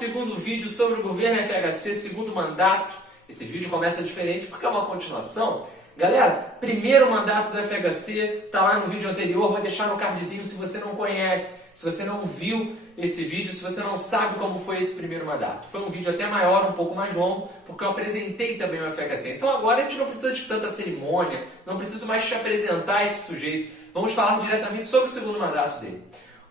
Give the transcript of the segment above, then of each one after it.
segundo vídeo sobre o governo FHC, segundo mandato. Esse vídeo começa diferente porque é uma continuação. Galera, primeiro mandato do FHC, tá lá no vídeo anterior, vou deixar no cardzinho se você não conhece, se você não viu esse vídeo, se você não sabe como foi esse primeiro mandato. Foi um vídeo até maior, um pouco mais longo, porque eu apresentei também o FHC. Então agora a gente não precisa de tanta cerimônia, não preciso mais te apresentar esse sujeito. Vamos falar diretamente sobre o segundo mandato dele.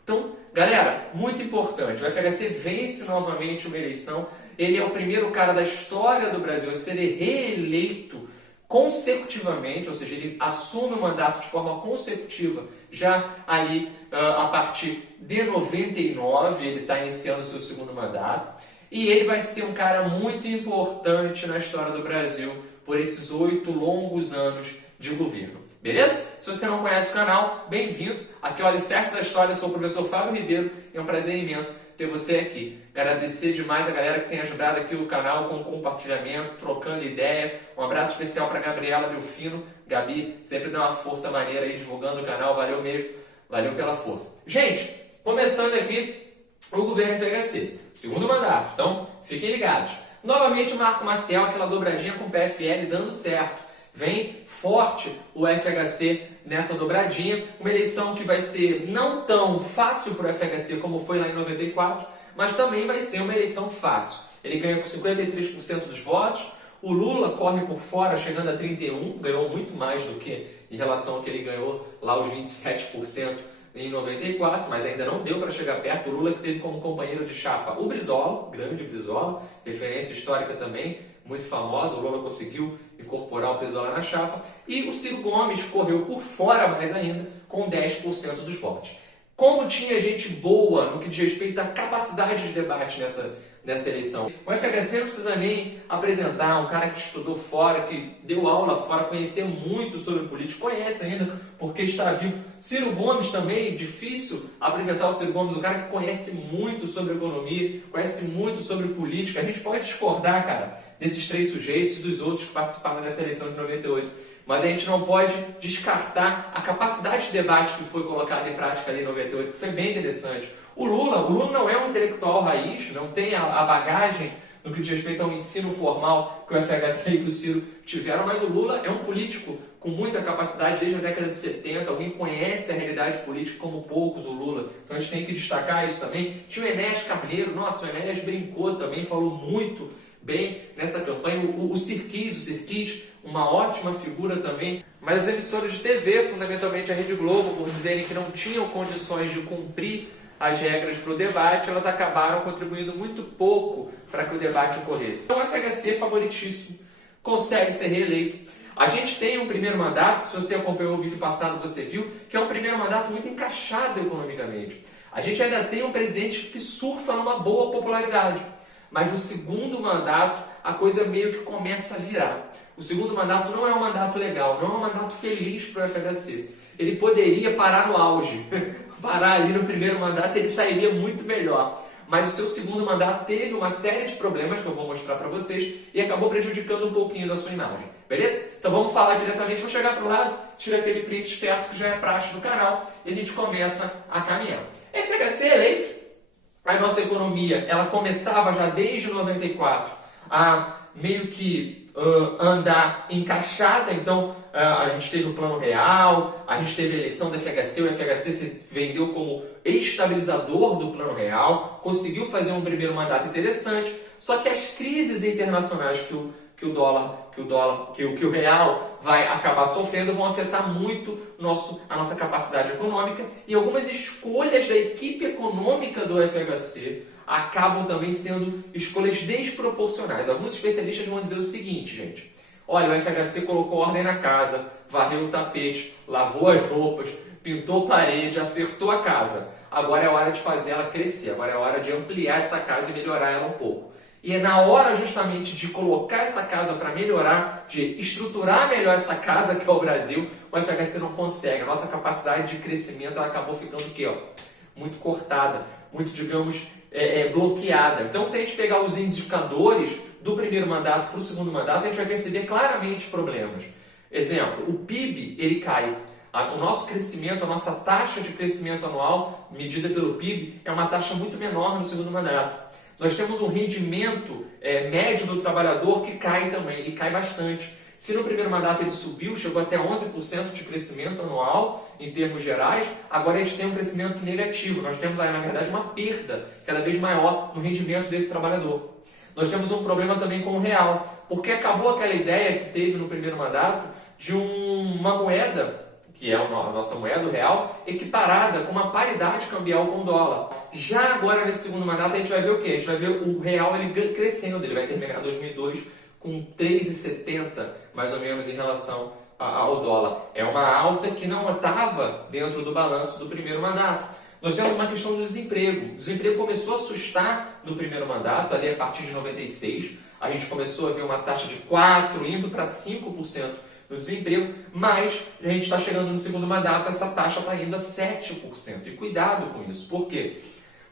Então, galera, muito importante, o FHC vence novamente uma eleição, ele é o primeiro cara da história do Brasil a ser reeleito consecutivamente, ou seja, ele assume o mandato de forma consecutiva já ali a partir de 99, ele está iniciando o seu segundo mandato, e ele vai ser um cara muito importante na história do Brasil por esses 8 longos anos de governo. Beleza? Se você não conhece o canal, bem-vindo. Aqui é o Alicerce da História, eu sou o professor Fábio Ribeiro e é um prazer imenso ter você aqui. Agradecer demais a galera que tem ajudado aqui o canal com compartilhamento, trocando ideia. Um abraço especial para Gabriela Delfino. Gabi, sempre dá uma força maneira aí divulgando o canal, valeu mesmo, valeu pela força. Gente, começando aqui o governo FHC, segundo mandato, então fiquem ligados. Novamente o Marco Maciel, aquela dobradinha com o PFL dando certo. Vem forte o FHC nessa dobradinha, uma eleição que vai ser não tão fácil para o FHC como foi lá em 94, mas também vai ser uma eleição fácil. Ele ganha com 53% dos votos, o Lula corre por fora chegando a 31%, ganhou muito mais do que em relação ao que ele ganhou lá os 27% em 94, mas ainda não deu para chegar perto. O Lula que teve como companheiro de chapa o Brizola, grande Brizola, referência histórica também, muito famosa, o Lula conseguiu incorporar o Brizola na chapa, e o Ciro Gomes correu por fora mais ainda, com 10% dos votos. Como tinha gente boa no que diz respeito à capacidade de debate nessa eleição. O FHC não precisa nem apresentar, um cara que estudou fora, que deu aula fora, conhecia muito sobre política, conhece ainda porque está vivo. Ciro Gomes também, difícil apresentar o Ciro Gomes, um cara que conhece muito sobre economia, conhece muito sobre política. A gente pode discordar, cara, desses 3 sujeitos e dos outros que participaram dessa eleição de 98. Mas a gente não pode descartar a capacidade de debate que foi colocada em prática ali em 98, que foi bem interessante. O Lula não é um intelectual raiz, não tem a bagagem no que diz respeito ao ensino formal que o FHC e que o Ciro tiveram, mas o Lula é um político com muita capacidade desde a década de 70, alguém conhece a realidade política como poucos, o Lula, então a gente tem que destacar isso também. Tinha o Enéas Carneiro, nossa, o Enéas brincou também, falou muito bem nessa campanha, o Sirquis, uma ótima figura também, mas as emissoras de TV, fundamentalmente a Rede Globo, por dizerem que não tinham condições de cumprir as regras para o debate, elas acabaram contribuindo muito pouco para que o debate ocorresse. Então o FHC, favoritíssimo, consegue ser reeleito. A gente tem um primeiro mandato, se você acompanhou o vídeo passado você viu, que é um primeiro mandato muito encaixado economicamente. A gente ainda tem um presidente que surfa numa boa popularidade, mas no segundo mandato a coisa meio que começa a virar. O segundo mandato não é um mandato legal, não é um mandato feliz para o FHC. Ele poderia parar no auge, parar ali no primeiro mandato, ele sairia muito melhor. Mas o seu segundo mandato teve uma série de problemas que eu vou mostrar para vocês e acabou prejudicando um pouquinho da sua imagem, beleza? Então vamos falar diretamente, vou chegar para o lado, tira aquele print esperto que já é praxe do canal e a gente começa a caminhar. FHC eleito, a nossa economia, ela começava já desde 94 a meio que andar encaixada, então a gente teve o Plano Real, a gente teve a eleição do FHC, o FHC se vendeu como estabilizador do Plano Real, conseguiu fazer um primeiro mandato interessante, só que as crises internacionais que o real vai acabar sofrendo vão afetar muito a nossa capacidade econômica, e algumas escolhas da equipe econômica do FHC acabam também sendo escolhas desproporcionais. Alguns especialistas vão dizer o seguinte, gente: olha, o FHC colocou ordem na casa, varreu o tapete, lavou as roupas, pintou parede, acertou a casa. Agora é hora de fazer ela crescer, agora é hora de ampliar essa casa e melhorar ela um pouco. E é na hora justamente de colocar essa casa para melhorar, de estruturar melhor essa casa que é o Brasil, o FHC não consegue. A nossa capacidade de crescimento ela acabou ficando aqui, ó, muito cortada, muito, digamos, bloqueada. Então, se a gente pegar os indicadores do primeiro mandato para o segundo mandato, a gente vai perceber claramente problemas. Exemplo, o PIB ele cai. O nosso crescimento, a nossa taxa de crescimento anual, medida pelo PIB, é uma taxa muito menor no segundo mandato. Nós temos um rendimento médio do trabalhador que cai também, e cai bastante. Se no primeiro mandato ele subiu, chegou até 11% de crescimento anual em termos gerais, agora a gente tem um crescimento negativo. Nós temos aí, na verdade, uma perda cada vez maior no rendimento desse trabalhador. Nós temos um problema também com o real, porque acabou aquela ideia que teve no primeiro mandato de uma moeda, que é a nossa moeda, o real, equiparada com uma paridade cambial com o dólar. Já agora, nesse segundo mandato, a gente vai ver o quê? A gente vai ver o real ele crescendo, ele vai terminar 2002 com 3,70 mais ou menos em relação ao dólar. É uma alta que não estava dentro do balanço do primeiro mandato. Nós temos uma questão do desemprego. O desemprego começou a assustar no primeiro mandato, ali a partir de 96. A gente começou a ver uma taxa de 4%, indo para 5% no desemprego, mas a gente está chegando no segundo mandato, essa taxa está indo a 7%. E cuidado com isso. Por quê?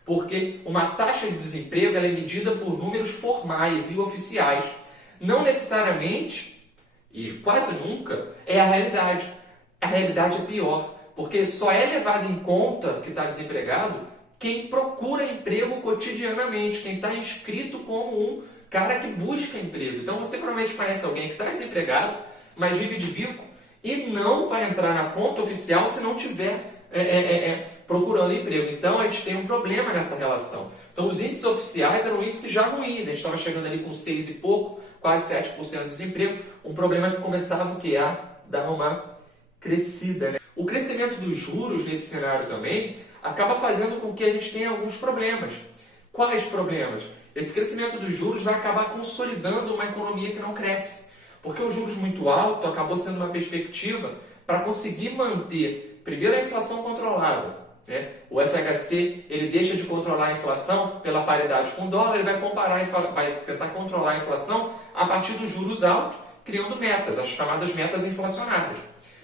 Porque uma taxa de desemprego ela é medida por números formais e oficiais. Não necessariamente, e quase nunca, é a realidade. A realidade é pior, porque só é levado em conta que está desempregado quem procura emprego cotidianamente, quem está inscrito como um cara que busca emprego. Então você provavelmente conhece alguém que está desempregado, mas vive de bico e não vai entrar na conta oficial se não tiver procurando emprego. Então a gente tem um problema nessa relação. Então os índices oficiais eram índices já ruins, a gente estava chegando ali com 6 e pouco, quase 7% de desemprego, um problema que começava o quê? A dar uma crescida, né? O crescimento dos juros nesse cenário também acaba fazendo com que a gente tenha alguns problemas. Quais problemas? Esse crescimento dos juros vai acabar consolidando uma economia que não cresce, porque o juros muito alto acabou sendo uma perspectiva para conseguir manter, primeiro, a inflação controlada. O FHC ele deixa de controlar a inflação pela paridade com o dólar, ele vai tentar controlar a inflação a partir dos juros altos, criando metas, as chamadas metas inflacionárias.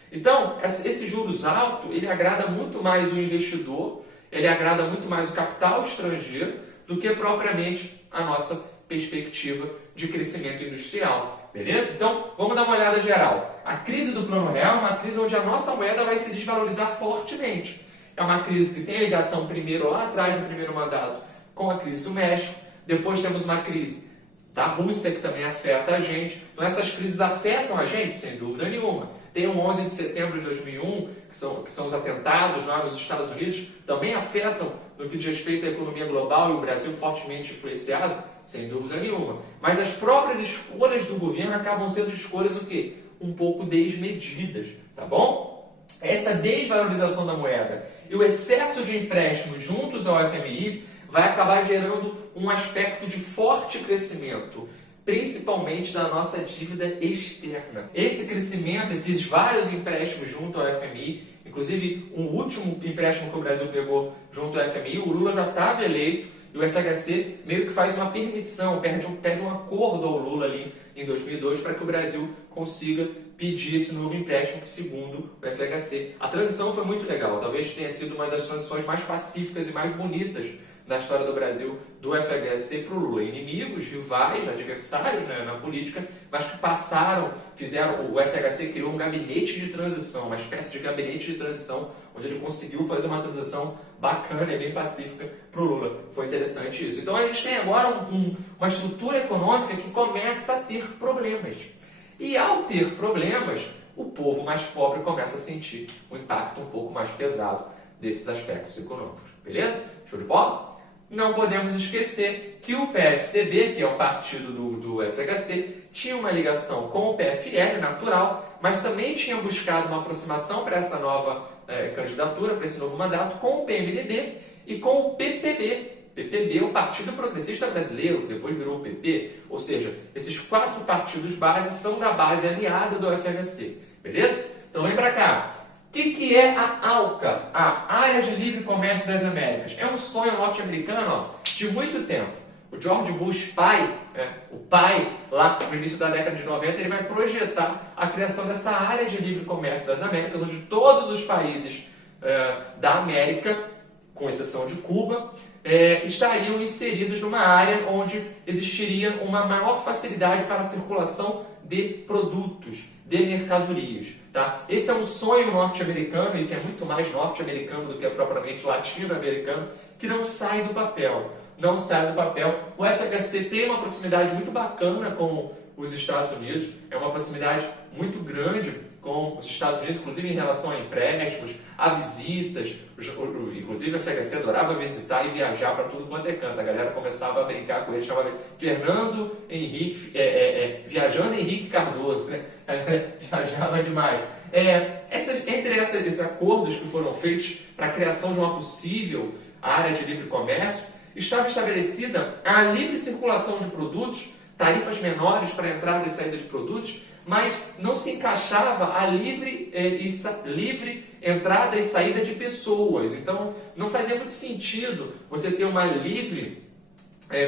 Então, esse juros alto, ele agrada muito mais o investidor, ele agrada muito mais o capital estrangeiro do que propriamente a nossa perspectiva de crescimento industrial. Beleza? Então, vamos dar uma olhada geral. A crise do Plano Real é uma crise onde a nossa moeda vai se desvalorizar fortemente. É uma crise que tem ligação primeiro lá atrás no primeiro mandato com a crise do México. Depois temos uma crise da Rússia que também afeta a gente. Então essas crises afetam a gente, sem dúvida nenhuma. Tem o 11 de setembro de 2001, que são os atentados lá nos Estados Unidos, também afetam no que diz respeito à economia global e o Brasil fortemente influenciado, sem dúvida nenhuma. Mas as próprias escolhas do governo acabam sendo escolhas o quê? Um pouco desmedidas, tá bom? Essa desvalorização da moeda e o excesso de empréstimos juntos ao FMI vai acabar gerando um aspecto de forte crescimento, principalmente da nossa dívida externa. Esse crescimento, esses vários empréstimos junto ao FMI, inclusive o último empréstimo que o Brasil pegou junto ao FMI, o Lula já estava eleito e o FHC meio que faz uma permissão, pede um acordo ao Lula ali em 2002 para que o Brasil consiga pedir esse novo empréstimo que, segundo o FHC, a transição foi muito legal. Talvez tenha sido uma das transições mais pacíficas e mais bonitas na história do Brasil, do FHC para o Lula. Inimigos, rivais, adversários, né, na política, mas que o FHC criou um gabinete de transição, uma espécie de gabinete de transição, onde ele conseguiu fazer uma transição bacana e bem pacífica para o Lula. Foi interessante isso. Então a gente tem agora uma estrutura econômica que começa a ter problemas. E ao ter problemas, o povo mais pobre começa a sentir um impacto um pouco mais pesado desses aspectos econômicos. Beleza? Show de bola? Não podemos esquecer que o PSDB, que é o partido do FHC, tinha uma ligação com o PFL natural, mas também tinha buscado uma aproximação para essa nova candidatura, para esse novo mandato, com o PMDB e com o PPB. PPB é o Partido Progressista Brasileiro, que depois virou o PP, ou seja, esses 4 partidos base são da base aliada do FHC, beleza? Então vem pra cá. O que é a ALCA, a Área de Livre Comércio das Américas? É um sonho norte-americano de muito tempo. O George Bush pai, o pai, lá no início da década de 90, ele vai projetar a criação dessa Área de Livre Comércio das Américas, onde todos os países da América, com exceção de Cuba, estariam inseridos numa área onde existiria uma maior facilidade para a circulação de produtos, de mercadorias. Tá? Esse é um sonho norte-americano, e que é muito mais norte-americano do que é propriamente latino-americano, que não sai do papel. não sai do papel. O FHC tem uma proximidade muito bacana com os Estados Unidos, é uma proximidade muito grande com os Estados Unidos, inclusive em relação a empréstimos, a visitas. Inclusive, o FHC adorava visitar e viajar para tudo quanto é canto. A galera começava a brincar com ele, chamava Fernando Henrique, Viajando Henrique Cardoso, né? Viajava demais. Entre esses acordos que foram feitos para a criação de uma possível área de livre comércio, estava estabelecida a livre circulação de produtos, tarifas menores para entrada e saída de produtos, mas não se encaixava a livre entrada e saída de pessoas. Então, não fazia muito sentido você ter uma livre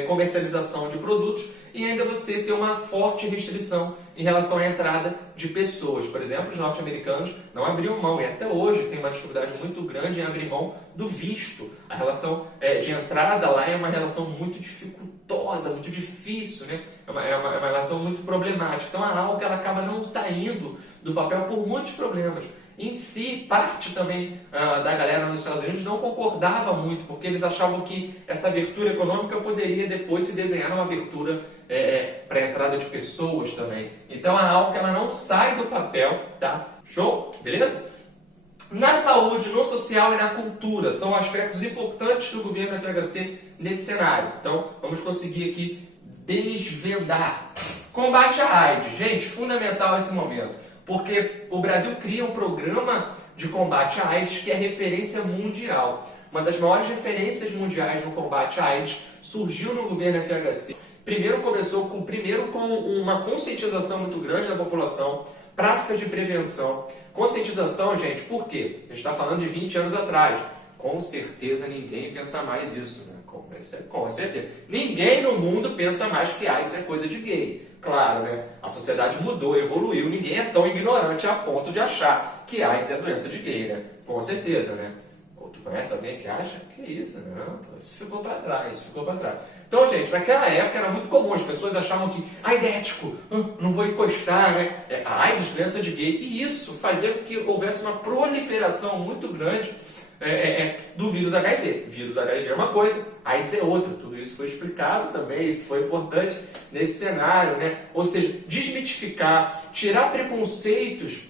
comercialização de produtos e ainda você ter uma forte restrição em relação à entrada de pessoas. Por exemplo, os norte-americanos não abriam mão, e até hoje tem uma dificuldade muito grande em abrir mão do visto. A relação de entrada lá é uma relação muito dificultosa, muito difícil, né? É uma relação muito problemática. Então, a ALCA ela acaba não saindo do papel por muitos problemas. Em si, parte também da galera nos Estados Unidos não concordava muito, porque eles achavam que essa abertura econômica poderia depois se desenhar numa abertura para a entrada de pessoas também. Então, a ALCA ela não sai do papel, tá? Show? Beleza? Na saúde, no social e na cultura, são aspectos importantes do governo FHC nesse cenário. Então, vamos conseguir aqui desvendar. Combate à AIDS. Gente, fundamental esse momento. Porque o Brasil cria um programa de combate à AIDS que é referência mundial. Uma das maiores referências mundiais no combate à AIDS surgiu no governo FHC. Primeiro começou com uma conscientização muito grande da população, práticas de prevenção. Conscientização, gente, por quê? A gente está falando de 20 anos atrás. Com certeza ninguém pensa mais isso, né? Com certeza. Ninguém no mundo pensa mais que AIDS é coisa de gay. Claro, né? A sociedade mudou, evoluiu, ninguém é tão ignorante a ponto de achar que AIDS é doença de gay, né? Com certeza, né? Ou tu conhece alguém que acha? Que isso, né? Não, pô, isso ficou para trás, Então, gente, naquela época era muito comum, as pessoas achavam que AIDS é ético, não vou encostar, né? A AIDS, doença de gay, e isso fazia com que houvesse uma proliferação muito grande do vírus HIV. Vírus HIV é uma coisa, AIDS é outra. Tudo isso foi explicado também, isso foi importante nesse cenário, né? Ou seja, desmitificar, tirar preconceitos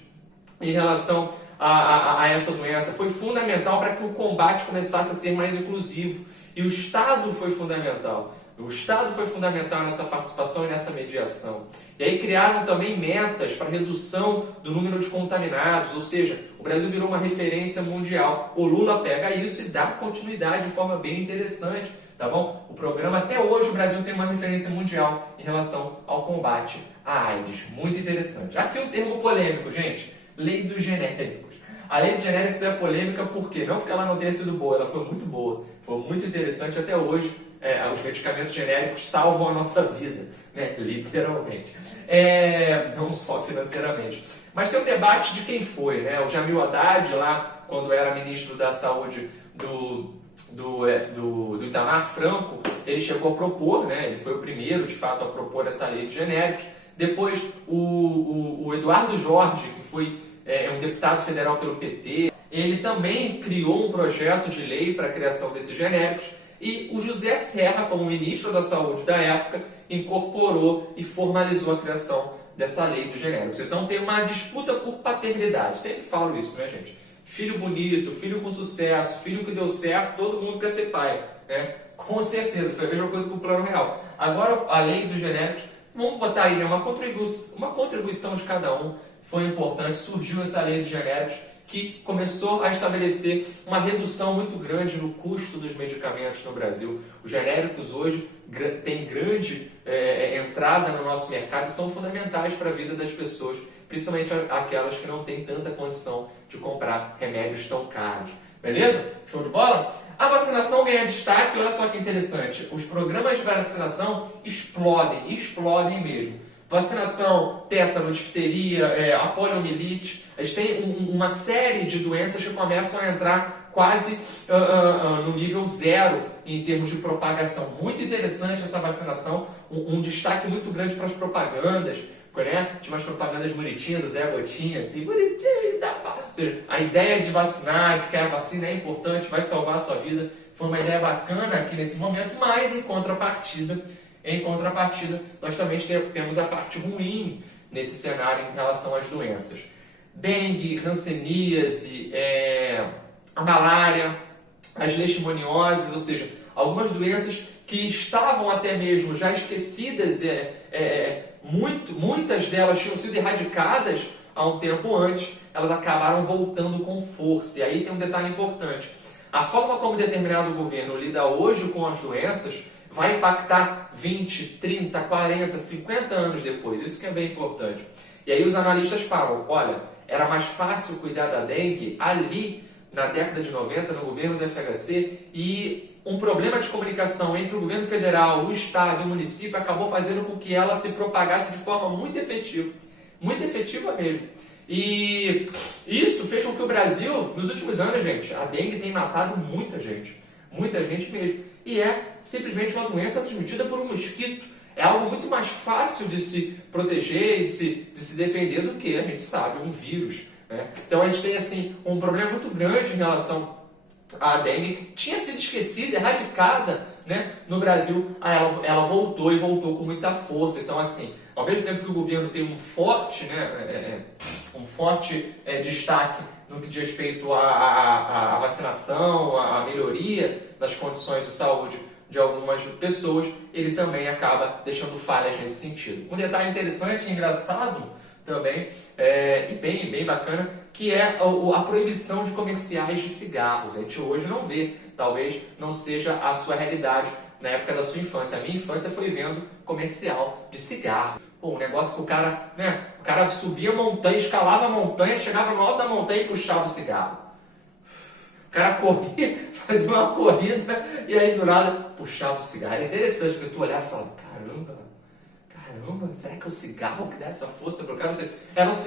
em relação a essa doença foi fundamental para que o combate começasse a ser mais inclusivo. E o Estado foi fundamental. O Estado foi fundamental nessa participação e nessa mediação. E aí criaram também metas para redução do número de contaminados, ou seja, o Brasil virou uma referência mundial. O Lula pega isso e dá continuidade de forma bem interessante, tá bom? O programa, até hoje, o Brasil tem uma referência mundial em relação ao combate à AIDS. Muito interessante. Aqui um termo polêmico, gente. Lei dos genéricos. A lei de genéricos é polêmica por quê? Não porque ela não tenha sido boa, ela foi muito boa. Foi muito interessante até hoje. Os medicamentos genéricos salvam a nossa vida, né? Literalmente. Não só financeiramente. Mas tem um debate de quem foi, né? O Jamil Haddad, lá, quando era ministro da Saúde do Itamar Franco, ele chegou a propor, né? Ele foi o primeiro, de fato, a propor essa lei de genéricos. Depois, o Eduardo Jorge, que foi um deputado federal pelo PT, ele também criou um projeto de lei para a criação desses genéricos. E o José Serra, como ministro da Saúde da época, incorporou e formalizou a criação dessa lei dos genéricos. Então tem uma disputa por paternidade. Sempre falo isso, né, gente? Filho bonito, filho com sucesso, filho que deu certo, todo mundo quer ser pai, né? Com certeza, foi a mesma coisa com o Plano Real. Agora, a lei dos genéricos, vamos botar aí, né, uma contribuição de cada um. Foi importante, surgiu essa lei dos genéricos, que começou a estabelecer uma redução muito grande no custo dos medicamentos no Brasil. Os genéricos hoje têm grande entrada no nosso mercado e são fundamentais para a vida das pessoas, principalmente aquelas que não têm tanta condição de comprar remédios tão caros. Beleza? Show de bola? A vacinação ganha destaque, olha só que interessante. Os programas de vacinação explodem mesmo. Vacinação, tétano, difteria, a poliomielite. A gente tem uma série de doenças que começam a entrar quase no nível zero em termos de propagação. Muito interessante essa vacinação, um destaque muito grande para as propagandas, né? Tinha umas propagandas bonitinhas, o Zé Gotinha, assim, bonitinho, tá? Ou seja, a ideia de vacinar, de que a vacina é importante, vai salvar a sua vida, foi uma ideia bacana aqui nesse momento, mas em contrapartida, nós também temos a parte ruim nesse cenário em relação às doenças. Dengue, hanseníase, a malária, as leishmanioses, ou seja, algumas doenças que estavam até mesmo já esquecidas, muitas delas tinham sido erradicadas há um tempo antes, elas acabaram voltando com força. E aí tem um detalhe importante. A forma como determinado governo lida hoje com as doenças vai impactar 20, 30, 40, 50 anos depois. Isso que é bem importante. E aí os analistas falam, olha, era mais fácil cuidar da dengue ali na década de 90, no governo do FHC, e um problema de comunicação entre o governo federal, o estado e o município acabou fazendo com que ela se propagasse de forma muito efetiva mesmo. E isso fez com que o Brasil, nos últimos anos, gente, a dengue tem matado muita gente mesmo. E é simplesmente uma doença transmitida por um mosquito. É algo muito mais fácil de se proteger e de se defender do que, a gente sabe, um vírus. Né? Então a gente tem assim, um problema muito grande em relação à dengue, que tinha sido esquecida, erradicada, né? No Brasil. Ela voltou e voltou com muita força. Então assim, ao mesmo tempo que o governo tem um forte, destaque no que diz respeito à vacinação, à melhoria das condições de saúde de algumas pessoas, ele também acaba deixando falhas nesse sentido. Um detalhe interessante e engraçado também, e bem bacana, que é a proibição de comerciais de cigarros. A gente hoje não vê, talvez não seja a sua realidade na época da sua infância. A minha infância foi vendo comercial de cigarro. Pô, um negócio que o cara subia a montanha, escalava a montanha, chegava no alto da montanha e puxava o cigarro. O cara corria, fazia uma corrida e aí do nada puxava o cigarro. É interessante porque tu olhava e falava, caramba, será que é o cigarro que dá essa força pro cara?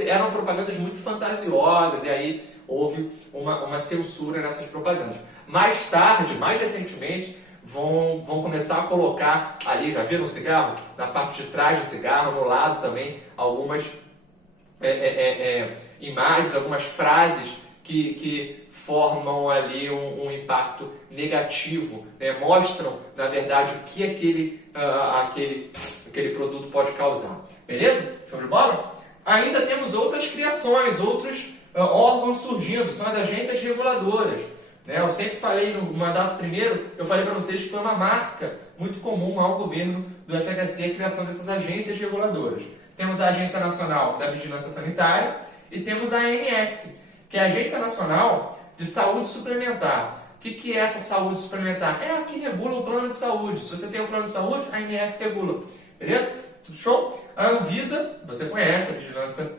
Eram propagandas muito fantasiosas e aí houve uma censura nessas propagandas. Mais tarde, mais recentemente, vão começar a colocar ali, já viram o cigarro? Na parte de trás do cigarro, no lado também, algumas imagens, algumas frases que formam ali um impacto negativo, né? Mostram, na verdade, o que aquele produto pode causar. Beleza? Show de bola? Ainda temos outras criações, outros órgãos surgindo, são as agências reguladoras. Né? Eu sempre falei no mandato primeiro, eu falei para vocês que foi uma marca muito comum ao governo do FHC a criação dessas agências reguladoras. Temos a Agência Nacional da Vigilância Sanitária e temos a ANS, que é a Agência Nacional de Saúde Suplementar. O que é essa saúde suplementar? É a que regula o plano de saúde. Se você tem um plano de saúde, a ANS regula. Beleza? Tudo show? A Anvisa, você conhece, a Vigilância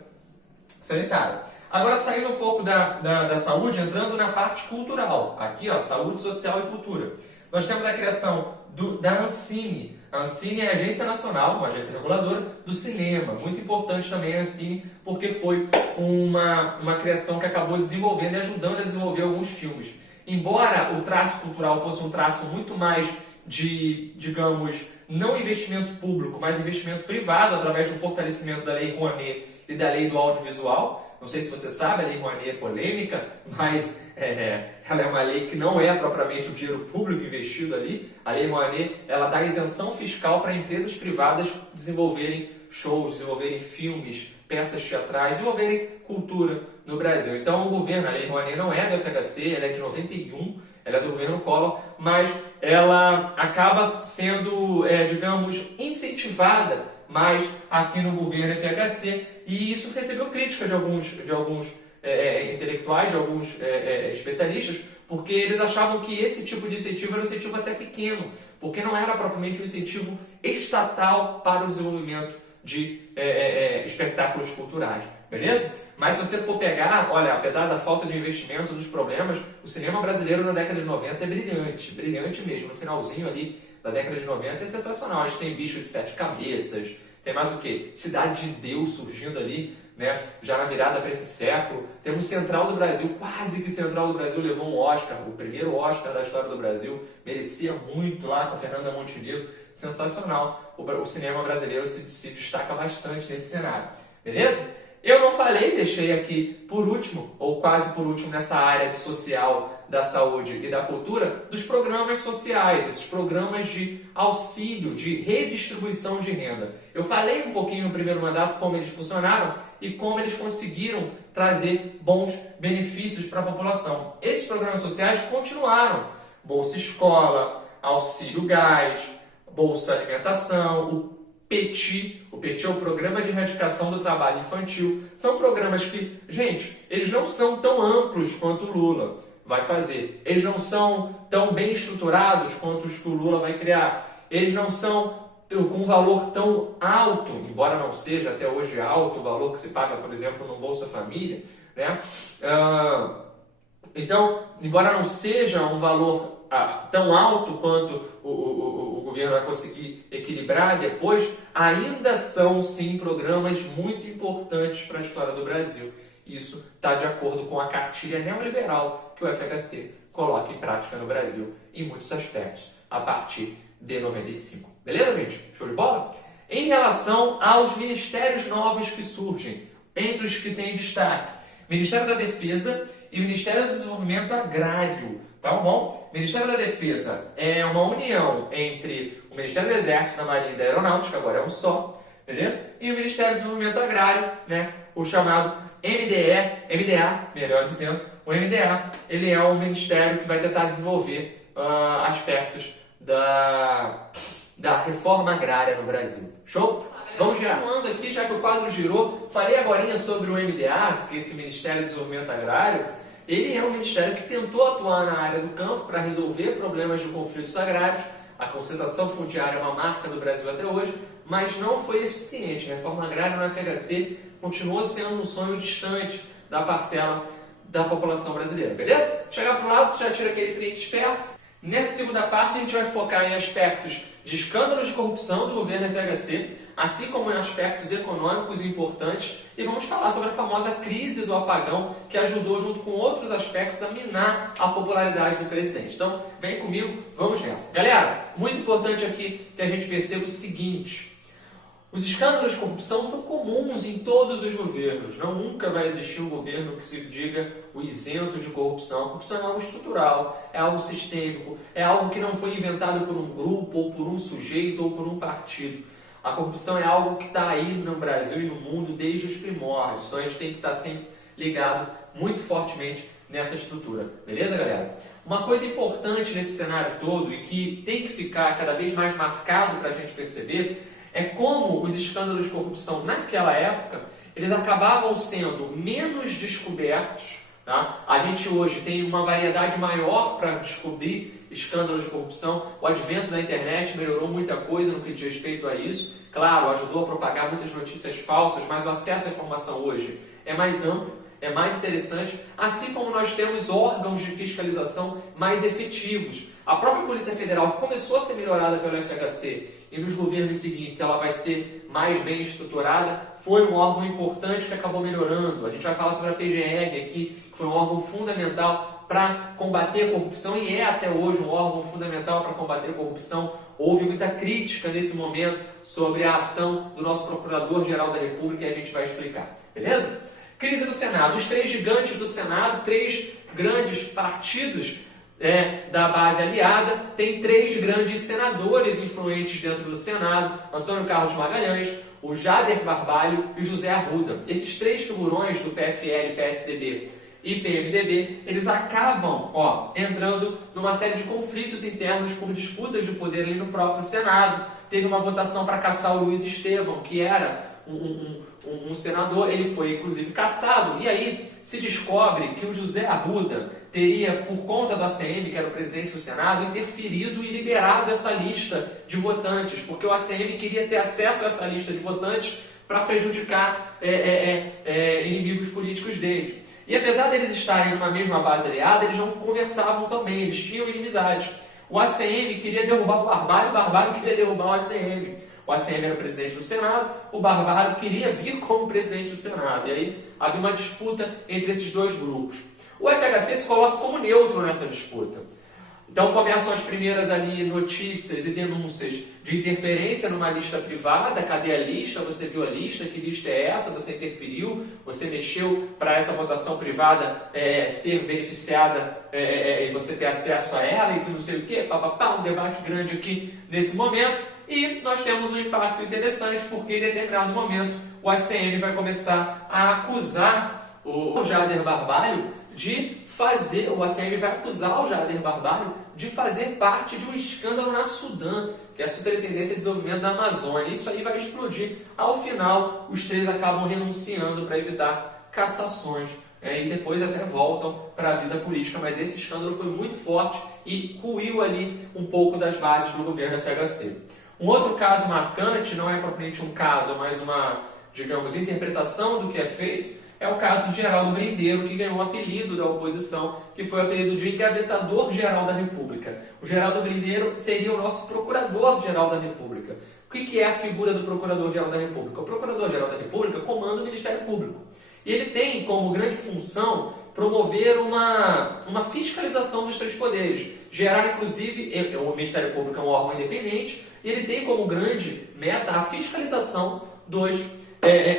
Sanitária. Agora, saindo um pouco da saúde, entrando na parte cultural. Aqui, ó, saúde social e cultura. Nós temos a criação da Ancine. A Ancine é a Agência Nacional, uma agência reguladora do cinema. Muito importante também a Ancine, porque foi uma criação que acabou desenvolvendo e ajudando a desenvolver alguns filmes. Embora o traço cultural fosse um traço muito mais de, digamos, não investimento público, mas investimento privado, através do fortalecimento da Lei Rouanet e da Lei do Audiovisual. Não sei se você sabe, a Lei Rouanet é polêmica, mas ela é uma lei que não é propriamente o dinheiro público investido ali. A Lei Rouanet, ela dá isenção fiscal para empresas privadas desenvolverem shows, desenvolverem filmes, peças teatrais, desenvolverem cultura no Brasil. Então o governo, a Lei Rouanet não é do FHC, ela é de 91, ela é do governo Collor, mas ela acaba sendo, digamos, incentivada mais aqui no governo FHC, e isso recebeu crítica de alguns intelectuais, de alguns especialistas, porque eles achavam que esse tipo de incentivo era um incentivo até pequeno, porque não era propriamente um incentivo estatal para o desenvolvimento de espetáculos culturais, beleza? Mas se você for pegar, olha, apesar da falta de investimento, dos problemas, o cinema brasileiro na década de 90 é brilhante mesmo. No finalzinho ali da década de 90 é sensacional. A gente tem Bicho de Sete Cabeças, tem mais o quê? Cidade de Deus surgindo ali né, já na virada para esse século. Temos Central do Brasil, quase que Central do Brasil levou um Oscar, o primeiro Oscar da história do Brasil, merecia muito lá com a Fernanda Montenegro, sensacional. O cinema brasileiro se destaca bastante nesse cenário, beleza? Eu não falei, deixei aqui por último, ou quase por último nessa área de social, da saúde e da cultura, dos programas sociais, esses programas de auxílio, de redistribuição de renda. Eu falei um pouquinho no primeiro mandato como eles funcionaram e como eles conseguiram trazer bons benefícios para a população. Esses programas sociais continuaram. Bolsa Escola, Auxílio Gás, Bolsa Alimentação, o PETI é o Programa de Erradicação do Trabalho Infantil. São programas que, gente, eles não são tão amplos quanto o Lula vai fazer. Eles não são tão bem estruturados quanto os que o Lula vai criar. Eles não são com um valor tão alto, embora não seja até hoje alto o valor que se paga, por exemplo, no Bolsa Família, né? Então, embora não seja um valor tão alto quanto o governo vai conseguir equilibrar depois, ainda são sim programas muito importantes para a história do Brasil. Isso está de acordo com a cartilha neoliberal que o FHC coloca em prática no Brasil em muitos aspectos, a partir de 95. Beleza, gente? Show de bola? Em relação aos ministérios novos que surgem, entre os que têm destaque, Ministério da Defesa e Ministério do Desenvolvimento Agrário. Tá bom? Ministério da Defesa é uma união entre o Ministério do Exército, da Marinha e da Aeronáutica, agora é um só, beleza? E o Ministério do Desenvolvimento Agrário, né? O chamado MDA, melhor dizendo, o MDA, ele é um ministério que vai tentar desenvolver aspectos da reforma agrária no Brasil. Show? Vamos continuando aqui, já que o quadro girou, falei agora sobre o MDA, que é esse Ministério do Desenvolvimento Agrário. Ele é um ministério que tentou atuar na área do campo para resolver problemas de conflitos agrários. A concentração fundiária é uma marca do Brasil até hoje, mas não foi eficiente. A reforma agrária no FHC continuou sendo um sonho distante da parcela da população brasileira, beleza? Chegar para o lado, já tira aquele print esperto. Nessa segunda parte, a gente vai focar em aspectos de escândalos de corrupção do governo FHC, assim como em aspectos econômicos importantes, e vamos falar sobre a famosa crise do apagão, que ajudou, junto com outros aspectos, a minar a popularidade do presidente. Então, vem comigo, vamos nessa. Galera, muito importante aqui que a gente perceba o seguinte: os escândalos de corrupção são comuns em todos os governos. Nunca vai existir um governo que se diga o isento de corrupção. A corrupção é algo estrutural, é algo sistêmico, é algo que não foi inventado por um grupo, ou por um sujeito, ou por um partido. A corrupção é algo que está aí no Brasil e no mundo desde os primórdios. Então a gente tem que estar sempre ligado muito fortemente nessa estrutura. Beleza, galera? Uma coisa importante nesse cenário todo e que tem que ficar cada vez mais marcado para a gente perceber é como os escândalos de corrupção naquela época eles acabavam sendo menos descobertos. Tá? A gente hoje tem uma variedade maior para descobrir escândalos de corrupção. O advento da internet melhorou muita coisa no que diz respeito a isso. Claro, ajudou a propagar muitas notícias falsas, mas o acesso à informação hoje é mais amplo, é mais interessante, assim como nós temos órgãos de fiscalização mais efetivos. A própria Polícia Federal, que começou a ser melhorada pelo FHC, e nos governos seguintes ela vai ser mais bem estruturada, foi um órgão importante que acabou melhorando. A gente vai falar sobre a PGR aqui, que foi um órgão fundamental para combater a corrupção e é até hoje um órgão fundamental para combater a corrupção. Houve muita crítica nesse momento sobre a ação do nosso Procurador-Geral da República e a gente vai explicar. Beleza? Crise do Senado. Os três gigantes do Senado, três grandes partidos da base aliada, tem três grandes senadores influentes dentro do Senado: Antônio Carlos Magalhães, o Jader Barbalho e o José Arruda. Esses três figurões do PFL, PSDB e PMDB, eles acabam entrando numa série de conflitos internos por disputas de poder ali no próprio Senado. Teve uma votação para caçar o Luiz Estevão, que era um senador, ele foi inclusive cassado, e aí se descobre que o José Arruda teria, por conta do ACM, que era o presidente do Senado, interferido e liberado essa lista de votantes, porque o ACM queria ter acesso a essa lista de votantes para prejudicar inimigos políticos dele. E apesar deles estarem numa mesma base aliada, eles não conversavam tão bem, eles tinham inimizade. O ACM queria derrubar o Barbalho queria derrubar o ACM. O ACM era o presidente do Senado, o Barbalho queria vir como presidente do Senado. E aí havia uma disputa entre esses dois grupos. O FHC se coloca como neutro nessa disputa. Então começam as primeiras ali notícias e denúncias de interferência numa lista privada. Cadê a lista? Você viu a lista? Que lista é essa? Você interferiu? Você mexeu para essa votação privada ser beneficiada e você ter acesso a ela e que não sei o quê? Um debate grande aqui nesse momento. E nós temos um impacto interessante porque em determinado momento o ACM vai começar a acusar o Jader Barbalho de fazer, o ACM vai acusar o Jader Barbalho de fazer parte de um escândalo na Sudã, que é a Superintendência de Desenvolvimento da Amazônia. Isso aí vai explodir. Ao final, os três acabam renunciando para evitar cassações. E depois até voltam para a vida política, mas esse escândalo foi muito forte e coiu ali um pouco das bases do governo FHC. Um outro caso marcante, não é propriamente um caso, mas uma, digamos, interpretação do que é feito, é o caso do Geraldo Brindeiro, que ganhou um apelido da oposição, que foi o apelido de Engavetador-Geral da República. O Geraldo Brindeiro seria o nosso Procurador-Geral da República. O que é a figura do Procurador-Geral da República? O Procurador-Geral da República comanda o Ministério Público. E ele tem como grande função promover uma fiscalização dos três poderes. Gerar, inclusive, o Ministério Público é um órgão independente, e ele tem como grande meta a fiscalização dos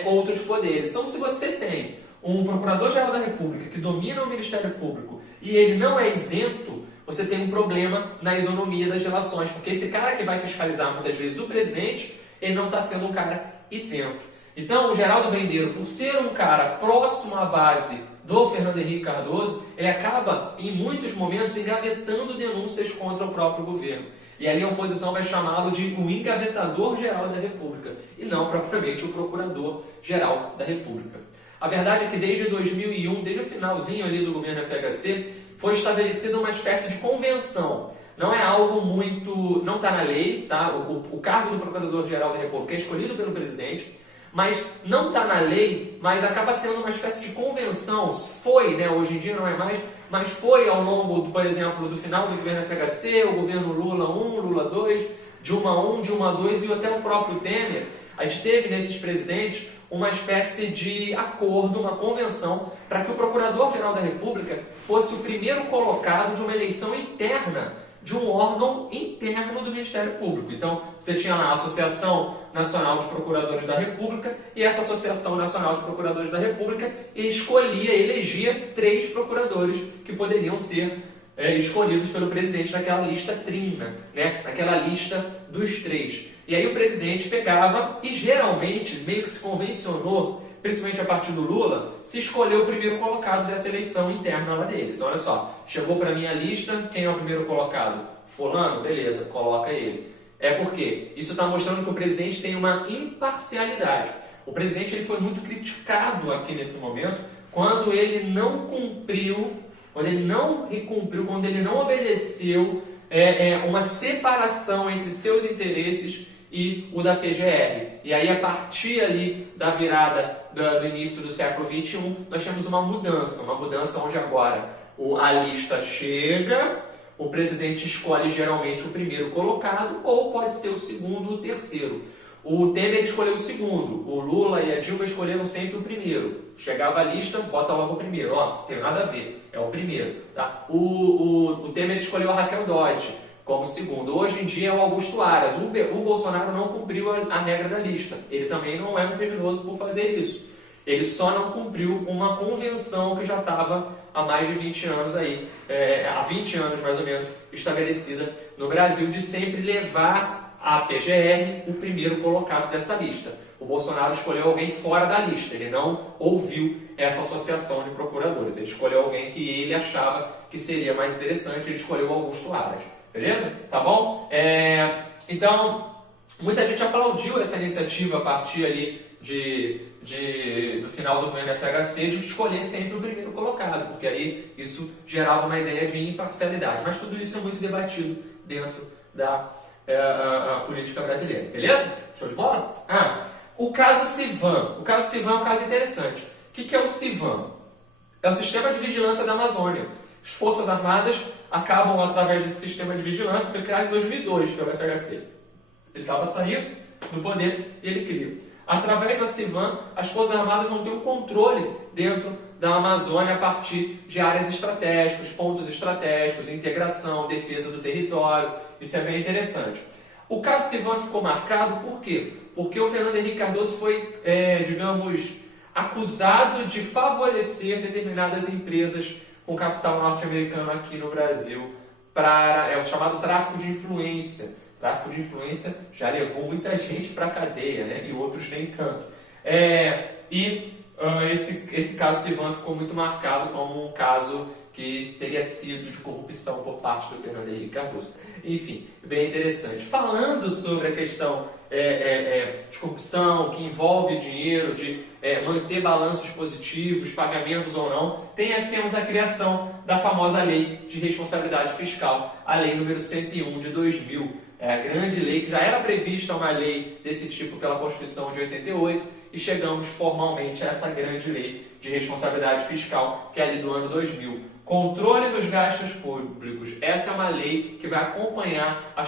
outros poderes. Então, se você tem um Procurador-Geral da República que domina o Ministério Público e ele não é isento, você tem um problema na isonomia das relações, porque esse cara que vai fiscalizar muitas vezes o presidente, ele não está sendo um cara isento. Então, o Geraldo Brindeiro, por ser um cara próximo à base do Fernando Henrique Cardoso, ele acaba, em muitos momentos, engavetando denúncias contra o próprio governo. E aí a oposição vai chamá-lo de o Engavetador-Geral da República, e não propriamente o Procurador-Geral da República. A verdade é que desde 2001, desde o finalzinho ali do governo FHC, foi estabelecida uma espécie de convenção. Não é algo muito... não está na lei, tá? O cargo do Procurador-Geral da República é escolhido pelo presidente, mas não está na lei, mas acaba sendo uma espécie de convenção. Foi, né? Hoje em dia não é mais, mas foi ao longo, por exemplo, do final do governo FHC, o governo Lula 1, Lula 2, Dilma 1, Dilma 2 e até o próprio Temer. A gente teve nesses presidentes uma espécie de acordo, uma convenção, para que o Procurador-Geral da República fosse o primeiro colocado de uma eleição interna, de um órgão interno do Ministério Público. Então, você tinha lá a Associação Nacional de Procuradores da República, e essa Associação Nacional de Procuradores da República elegia 3 procuradores que poderiam ser escolhidos pelo presidente naquela lista trina, né? Naquela lista dos 3. E aí o presidente pegava e geralmente, meio que se convencionou, principalmente a partir do Lula, se escolheu o primeiro colocado dessa eleição interna lá deles. Então, olha só, chegou para mim a lista, quem é o primeiro colocado? Fulano? Beleza, coloca ele. É porque isso está mostrando que o presidente tem uma imparcialidade. O presidente ele foi muito criticado aqui nesse momento quando ele não cumpriu, quando ele não obedeceu uma separação entre seus interesses e o da PGR. E aí, a partir ali da virada do início do século XXI, nós temos uma mudança onde agora a lista chega, o presidente escolhe geralmente o primeiro colocado, ou pode ser o segundo ou o terceiro. O Temer escolheu o segundo, o Lula e a Dilma escolheram sempre o primeiro. Chegava a lista, bota logo o primeiro. Ó, não tem nada a ver, é o primeiro. Tá? O Temer escolheu a Raquel Dodge como segundo. Hoje em dia é o Augusto Aras. O Bolsonaro não cumpriu a regra da lista. Ele também não é um criminoso por fazer isso. Ele só não cumpriu uma convenção que já estava há mais de 20 anos aí, há 20 anos mais ou menos, estabelecida no Brasil, de sempre levar a PGR o primeiro colocado dessa lista. O Bolsonaro escolheu alguém fora da lista, ele não ouviu essa associação de procuradores, ele escolheu alguém que ele achava que seria mais interessante, ele escolheu Augusto Aras. Beleza? Tá bom? Então, muita gente aplaudiu essa iniciativa a partir ali do final do governo FHC de escolher sempre o primeiro colocado, porque aí isso gerava uma ideia de imparcialidade. Mas tudo isso é muito debatido dentro da política brasileira. Beleza? Show de bola? O caso Civan. O caso Civan é um caso interessante. O que é o Civan? É o Sistema de Vigilância da Amazônia. As Forças Armadas acabam, através desse sistema de vigilância, foi criado em 2002 pelo FHC. Ele estava saindo no poder e ele cria. Através da CIVAM, as Forças Armadas vão ter um controle dentro da Amazônia a partir de áreas estratégicas, pontos estratégicos, integração, defesa do território. Isso é bem interessante. O caso CIVAM ficou marcado por quê? Porque o Fernando Henrique Cardoso foi, digamos, acusado de favorecer determinadas empresas com capital norte-americano aqui no Brasil para o chamado tráfico de influência. Tráfico de influência já levou muita gente para a cadeia, né? E outros nem tanto. Esse caso CIVAM ficou muito marcado como um caso que teria sido de corrupção por parte do Fernando Henrique Cardoso. Enfim, bem interessante. Falando sobre a questão de corrupção, que envolve dinheiro, de manter balanços positivos, pagamentos ou não, temos a criação da famosa Lei de Responsabilidade Fiscal, a Lei número 101 de 2000. É a grande lei que já era prevista uma lei desse tipo pela Constituição de 88 e chegamos formalmente a essa grande lei de responsabilidade fiscal, que é a lei do ano 2000. Controle dos gastos públicos. Essa é uma lei que vai acompanhar o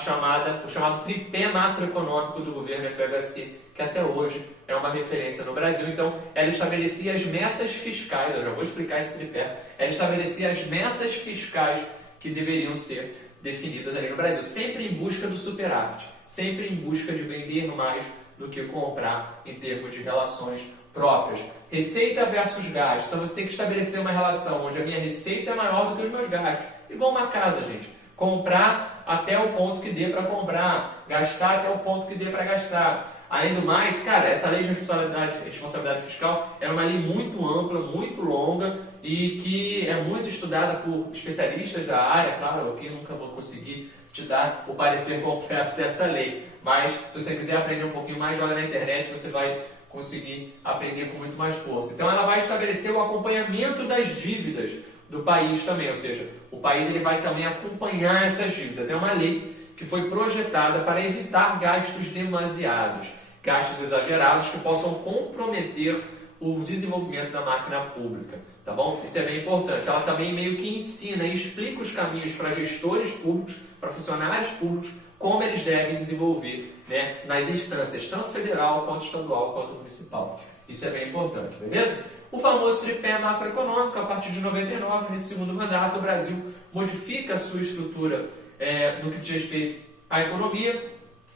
chamado tripé macroeconômico do governo FHC, que até hoje é uma referência no Brasil. Então, ela estabelecia as metas fiscais, eu já vou explicar esse tripé, ela estabelecia as metas fiscais que deveriam ser definidas ali no Brasil, sempre em busca do superávit, sempre em busca de vender mais do que comprar em termos de relações próprias. Receita versus gasto. Então você tem que estabelecer uma relação onde a minha receita é maior do que os meus gastos. Igual uma casa, gente. Comprar até o ponto que dê para comprar, gastar até o ponto que dê para gastar. Além do mais, cara, essa lei de responsabilidade fiscal é uma lei muito ampla, muito longa e que é muito estudada por especialistas da área. Claro, eu aqui nunca vou conseguir te dar o parecer completo dessa lei, mas se você quiser aprender um pouquinho mais, joga na internet, você vai conseguir aprender com muito mais força. Então ela vai estabelecer o acompanhamento das dívidas do país também, ou seja, o país ele vai também acompanhar essas dívidas. É uma lei que foi projetada para evitar gastos demasiados, gastos exagerados que possam comprometer o desenvolvimento da máquina pública, tá bom? Isso é bem importante. Ela também meio que ensina e explica os caminhos para gestores públicos, para funcionários públicos, como eles devem desenvolver, né, nas instâncias, tanto federal, quanto estadual, quanto municipal. Isso é bem importante, beleza? O famoso tripé macroeconômico, a partir de 99, nesse segundo mandato, o Brasil modifica a sua estrutura no que diz respeito à economia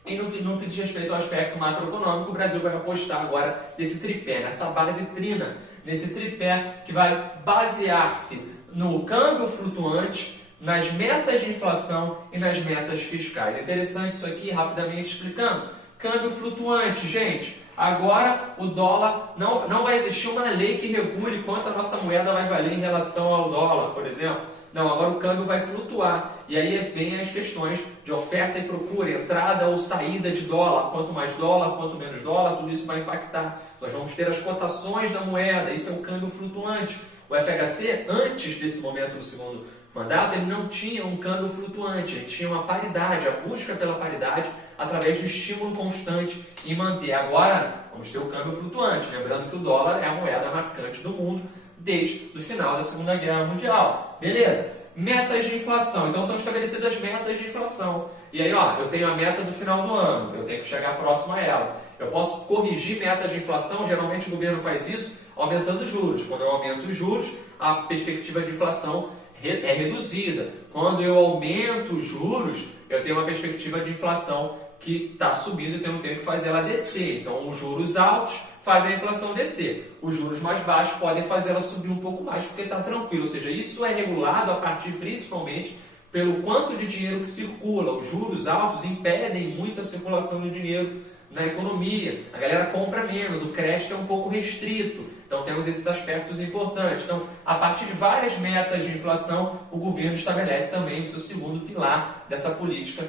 e no que diz respeito ao aspecto macroeconômico. O Brasil vai apostar agora nesse tripé, nessa base trina, nesse tripé que vai basear-se no câmbio flutuante, nas metas de inflação e nas metas fiscais. É interessante isso aqui, rapidamente explicando. Câmbio flutuante, gente. Agora o dólar, não vai existir uma lei que regule quanto a nossa moeda vai valer em relação ao dólar, por exemplo. Não, agora o câmbio vai flutuar. E aí vem as questões de oferta e procura, entrada ou saída de dólar. Quanto mais dólar, quanto menos dólar, tudo isso vai impactar. Nós vamos ter as cotações da moeda, isso é o câmbio flutuante. O FHC, antes desse momento do segundo mandato, ele não tinha um câmbio flutuante, ele tinha uma paridade, a busca pela paridade através do estímulo constante em manter. Agora, vamos ter o câmbio flutuante, lembrando que o dólar é a moeda marcante do mundo desde o final da Segunda Guerra Mundial. Beleza? Metas de inflação. Então, são estabelecidas metas de inflação. E aí, ó, eu tenho a meta do final do ano, eu tenho que chegar próximo a ela. Eu posso corrigir metas de inflação, geralmente o governo faz isso aumentando os juros. Quando eu aumento os juros, a perspectiva de inflação é reduzida. Quando eu aumento os juros, eu tenho uma perspectiva de inflação que está subindo, então eu tenho que fazer ela descer. Então, os juros altos fazem a inflação descer. Os juros mais baixos podem fazer ela subir um pouco mais, porque está tranquilo. Ou seja, isso é regulado a partir, principalmente, pelo quanto de dinheiro que circula. Os juros altos impedem muito a circulação do dinheiro na economia. A galera compra menos, o crédito é um pouco restrito. Então, temos esses aspectos importantes. Então, a partir de várias metas de inflação, o governo estabelece também o seu segundo pilar dessa política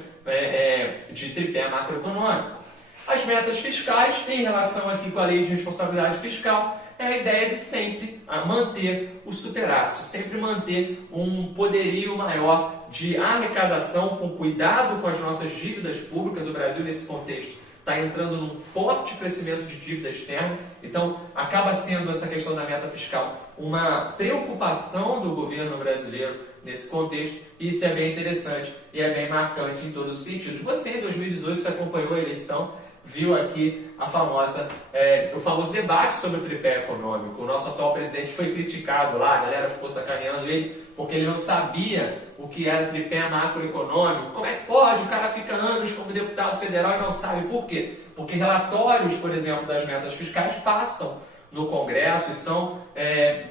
de tripé macroeconômico. As metas fiscais, em relação aqui com a lei de responsabilidade fiscal, é a ideia de sempre manter o superávit, sempre manter um poderio maior de arrecadação, com cuidado com as nossas dívidas públicas. O Brasil, nesse contexto, está entrando num forte crescimento de dívida externa, então acaba sendo essa questão da meta fiscal uma preocupação do governo brasileiro nesse contexto, e isso é bem interessante e é bem marcante em todos os sentidos. Você, em 2018, se acompanhou a eleição, viu aqui o famoso debate sobre o tripé econômico. O nosso atual presidente foi criticado lá, a galera ficou sacaneando ele, porque ele não sabia o que era tripé macroeconômico. Como é que pode? O cara fica anos como deputado federal e não sabe por quê? Porque relatórios, por exemplo, das metas fiscais passam no Congresso e são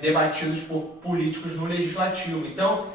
debatidos por políticos no Legislativo. Então,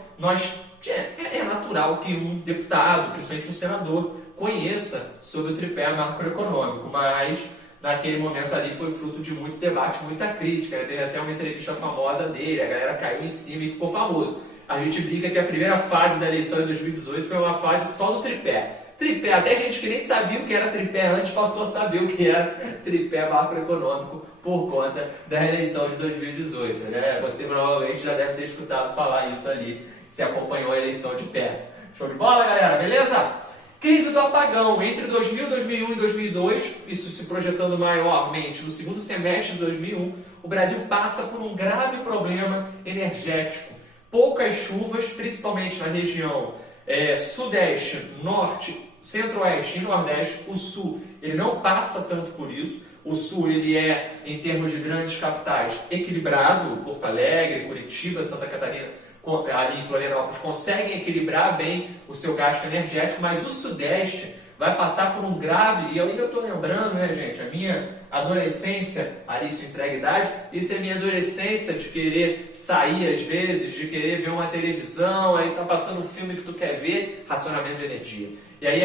é natural que um deputado, principalmente um senador, conheça sobre o tripé macroeconômico, mas naquele momento ali foi fruto de muito debate, muita crítica, né? Teve até uma entrevista famosa dele, a galera caiu em cima e ficou famoso. A gente brinca que a primeira fase da eleição de 2018 foi uma fase só do tripé. Tripé, até gente que nem sabia o que era tripé antes passou a saber o que era tripé macroeconômico por conta da eleição de 2018, né? Você provavelmente já deve ter escutado falar isso ali, se acompanhou a eleição de perto. Show de bola, galera? Beleza? Crise do apagão. Entre 2000, 2001 e 2002, isso se projetando maiormente no segundo semestre de 2001, o Brasil passa por um grave problema energético. Poucas chuvas, principalmente na região sudeste, norte, centro-oeste e nordeste. O sul, ele não passa tanto por isso. O sul, ele é, em termos de grandes capitais, equilibrado. Porto Alegre, Curitiba, Santa Catarina, ali em Florianópolis, conseguem equilibrar bem o seu gasto energético, mas o sudeste vai passar por um grave, e eu ainda estou lembrando, né, gente, a minha adolescência, ali isso entrega idade, isso é minha adolescência de querer sair às vezes, de querer ver uma televisão, aí tá passando um filme que tu quer ver, racionamento de energia. E aí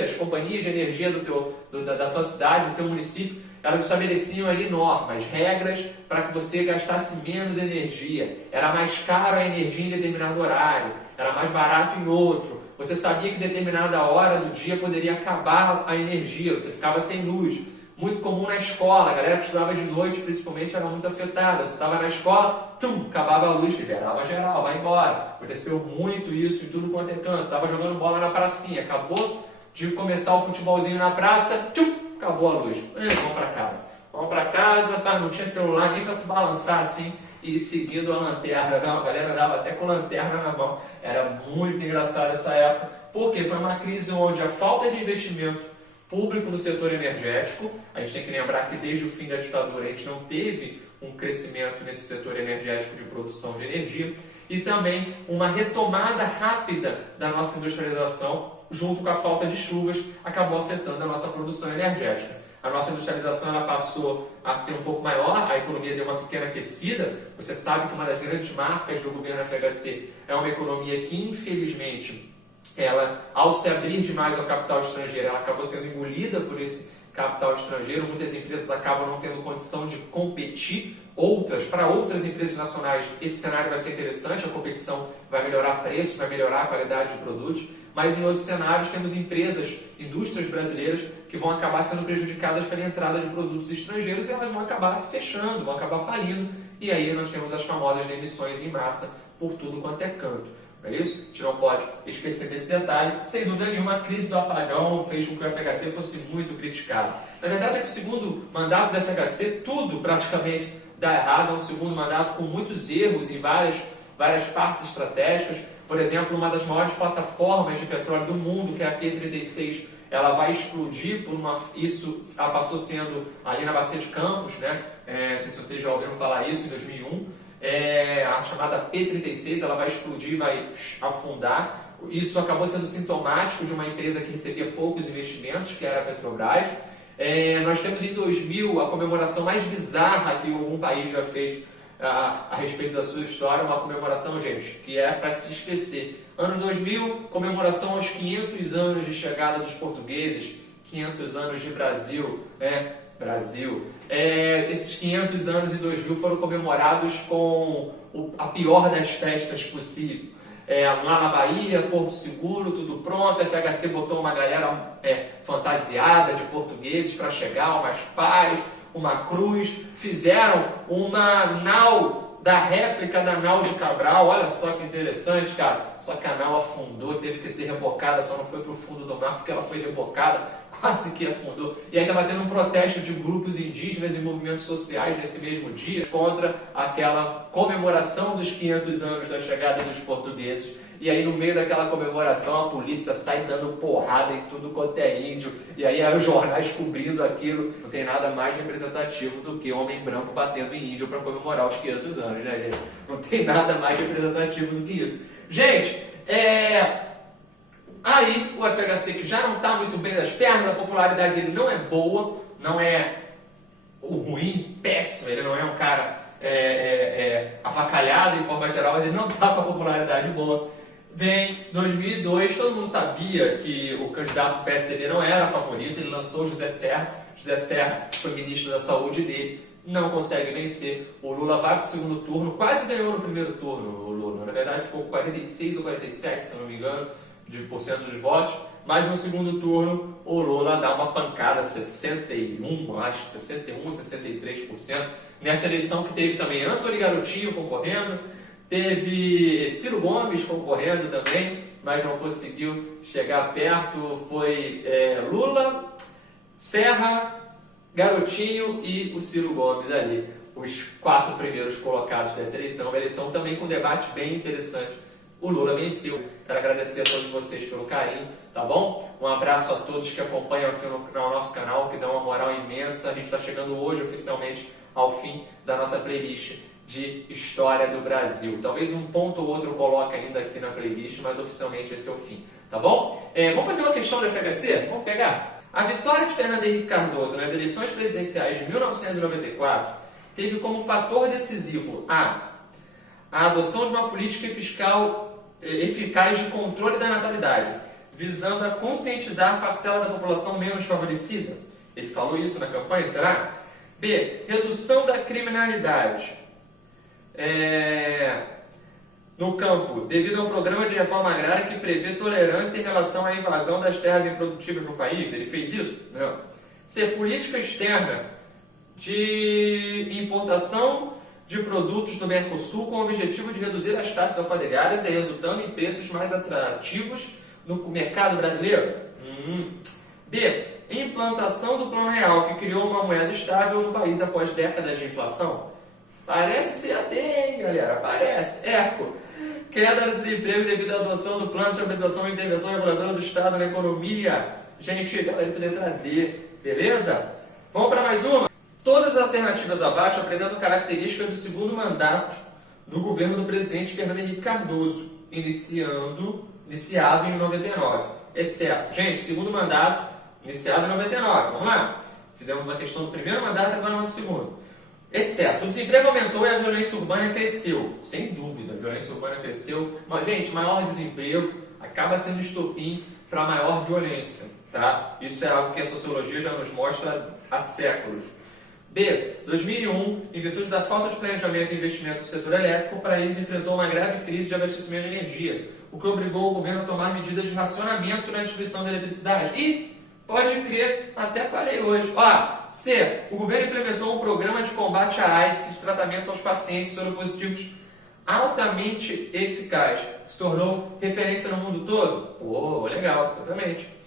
as companhias de energia da tua cidade, do teu município, elas estabeleciam ali normas, regras para que você gastasse menos energia. Era mais caro a energia em determinado horário, era mais barato em outro. Você sabia que em determinada hora do dia poderia acabar a energia, você ficava sem luz. Muito comum na escola, a galera que estudava de noite principalmente era muito afetada. Você estava na escola, acabava a luz, liberava geral, vai embora. Aconteceu muito isso em tudo quanto é canto. Estava jogando bola na pracinha, acabou de começar o futebolzinho na praça, acabou a luz. Vamos para casa. Vamos para casa, tá? Não tinha celular nem para tu balançar assim e ir seguindo a lanterna. Não, a galera andava até com lanterna na mão. Era muito engraçado essa época, porque foi uma crise onde a falta de investimento público no setor energético, a gente tem que lembrar que desde o fim da ditadura a gente não teve um crescimento nesse setor energético de produção de energia, e também uma retomada rápida da nossa industrialização, junto com a falta de chuvas, acabou afetando a nossa produção energética. A nossa industrialização ela passou a ser um pouco maior, a economia deu uma pequena aquecida. Você sabe que uma das grandes marcas do governo FHC é uma economia que, infelizmente, ela, ao se abrir demais ao capital estrangeiro, ela acabou sendo engolida por esse capital estrangeiro. Muitas empresas acabam não tendo condição de competir. Para outras empresas nacionais, esse cenário vai ser interessante, a competição vai melhorar preço, vai melhorar a qualidade de produtos, mas em outros cenários temos indústrias brasileiras que vão acabar sendo prejudicadas pela entrada de produtos estrangeiros e elas vão acabar fechando, vão acabar falindo, e aí nós temos as famosas demissões em massa por tudo quanto é canto. Não é isso? A gente não pode esquecer desse detalhe. Sem dúvida nenhuma, a crise do apagão fez com que o FHC fosse muito criticado. Na verdade é que o segundo mandato do FHC, tudo praticamente dá errado. É um segundo mandato com muitos erros em várias partes estratégicas. Por exemplo, uma das maiores plataformas de petróleo do mundo, que é a P36, ela vai explodir isso passou sendo ali na Bacia de Campos, né? Não sei se vocês já ouviram falar isso, em 2001. A chamada P36, ela vai explodir, vai afundar. Isso acabou sendo sintomático de uma empresa que recebia poucos investimentos, que era a Petrobras. Nós temos em 2000 a comemoração mais bizarra que algum país já fez a respeito da sua história, uma comemoração, gente, que é para se esquecer. Anos 2000, comemoração aos 500 anos de chegada dos portugueses, 500 anos de Brasil, esses 500 anos em 2000 foram comemorados com a pior das festas possível. Lá na Bahia, Porto Seguro, tudo pronto, a FHC botou uma galera fantasiada de portugueses para chegar, umas pás, uma cruz, fizeram uma nau da réplica da nau de Cabral. Olha só que interessante, cara. Só que a nau afundou, teve que ser rebocada, só não foi para o fundo do mar porque ela foi rebocada quase que afundou. E aí estava tendo um protesto de grupos indígenas e movimentos sociais nesse mesmo dia contra aquela comemoração dos 500 anos da chegada dos portugueses. E aí no meio daquela comemoração a polícia sai dando porrada em tudo quanto é índio. E aí os jornais cobrindo aquilo. Não tem nada mais representativo do que homem branco batendo em índio para comemorar os 500 anos, né, gente? Não tem nada mais representativo do que isso. Gente, aí o FHC, que já não está muito bem das pernas, a popularidade dele não é boa, não é o ruim, péssimo, ele não é um cara avacalhado em forma geral, mas ele não está com a popularidade boa. Vem 2002, todo mundo sabia que o candidato do PSDB não era favorito, ele lançou o José Serra. José Serra foi ministro da saúde dele, não consegue vencer. O Lula vai para o segundo turno, quase ganhou no primeiro turno, o Lula. Na verdade ficou com 46 ou 47, se não me engano, de porcento de votos. Mas no segundo turno o Lula dá uma pancada, 61, acho, 61, 63%. Nessa eleição que teve também Antony Garotinho concorrendo, teve Ciro Gomes concorrendo também, mas não conseguiu chegar perto. Foi Lula, Serra, Garotinho e o Ciro Gomes ali, os 4 primeiros colocados dessa eleição. Uma eleição também com um debate bem interessante. O Lula venceu. Quero agradecer a todos vocês pelo carinho, tá bom? Um abraço a todos que acompanham aqui no nosso canal, que dão uma moral imensa. A gente está chegando hoje oficialmente ao fim da nossa playlist de História do Brasil. Talvez um ponto ou outro eu coloque ainda aqui na playlist, mas oficialmente esse é o fim, tá bom? Vamos fazer uma questão do FHC? Vamos pegar? A vitória de Fernando Henrique Cardoso nas eleições presidenciais de 1994 teve como fator decisivo a adoção de uma política fiscal eficaz de controle da natalidade, visando a conscientizar parcela da população menos favorecida. Ele falou isso na campanha, será? B. Redução da criminalidade no campo, devido a um programa de reforma agrária que prevê tolerância em relação à invasão das terras improdutivas no país. Ele fez isso? Não. C. Política externa de importação de produtos do Mercosul com o objetivo de reduzir as taxas alfandegárias e resultando em preços mais atrativos no mercado brasileiro. D. Implantação do Plano Real, que criou uma moeda estável no país após décadas de inflação. Parece ser a D, hein, galera? Parece. Eco. Queda do desemprego devido à adoção do Plano de Estabilização e Intervenção Reguladora do Estado na Economia. Gente, letra D. Beleza? Vamos para mais uma? Todas as alternativas abaixo apresentam características do segundo mandato do governo do presidente Fernando Henrique Cardoso, iniciado em 99. Exceto, gente, segundo mandato, iniciado em 99. Vamos lá? Fizemos uma questão do primeiro mandato, agora uma do segundo. Exceto, o desemprego aumentou e a violência urbana cresceu. Sem dúvida, a violência urbana cresceu. Mas, gente, maior desemprego acaba sendo estopim para maior violência. Tá? Isso é algo que a sociologia já nos mostra há séculos. B. 2001, em virtude da falta de planejamento e investimento no setor elétrico, o país enfrentou uma grave crise de abastecimento de energia, o que obrigou o governo a tomar medidas de racionamento na distribuição de eletricidade. E, pode crer, até falei hoje. C. O governo implementou um programa de combate à AIDS e de tratamento aos pacientes soropositivos altamente eficaz. Se tornou referência no mundo todo? Pô, legal, exatamente.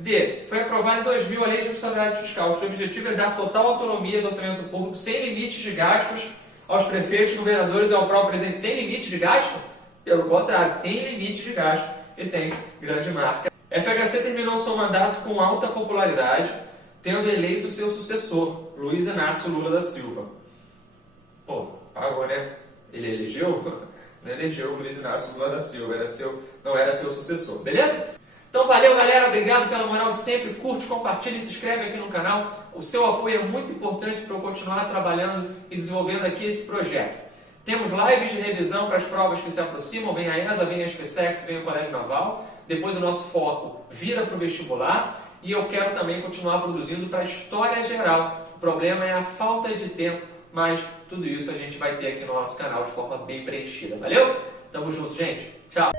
D. Foi aprovada em 2000 a Lei de Responsabilidade Fiscal, cujo objetivo é dar total autonomia do orçamento público sem limites de gastos aos prefeitos, governadores e ao próprio presidente. Sem limite de gasto? Pelo contrário, tem limite de gasto e tem grande marca. FHC terminou seu mandato com alta popularidade, tendo eleito seu sucessor, Luiz Inácio Lula da Silva. Pô, pagou, né? Ele elegeu? Não elegeu o Luiz Inácio Lula da Silva, não era seu sucessor, beleza? Então valeu, galera, obrigado pela moral de sempre, curte, compartilha e se inscreve aqui no canal. O seu apoio é muito importante para eu continuar trabalhando e desenvolvendo aqui esse projeto. Temos lives de revisão para as provas que se aproximam, vem a ESA, vem a SpaceX, vem o Colégio Naval. Depois o nosso foco vira para o vestibular e eu quero também continuar produzindo para a história geral. O problema é a falta de tempo, mas tudo isso a gente vai ter aqui no nosso canal de forma bem preenchida. Valeu? Tamo junto, gente. Tchau!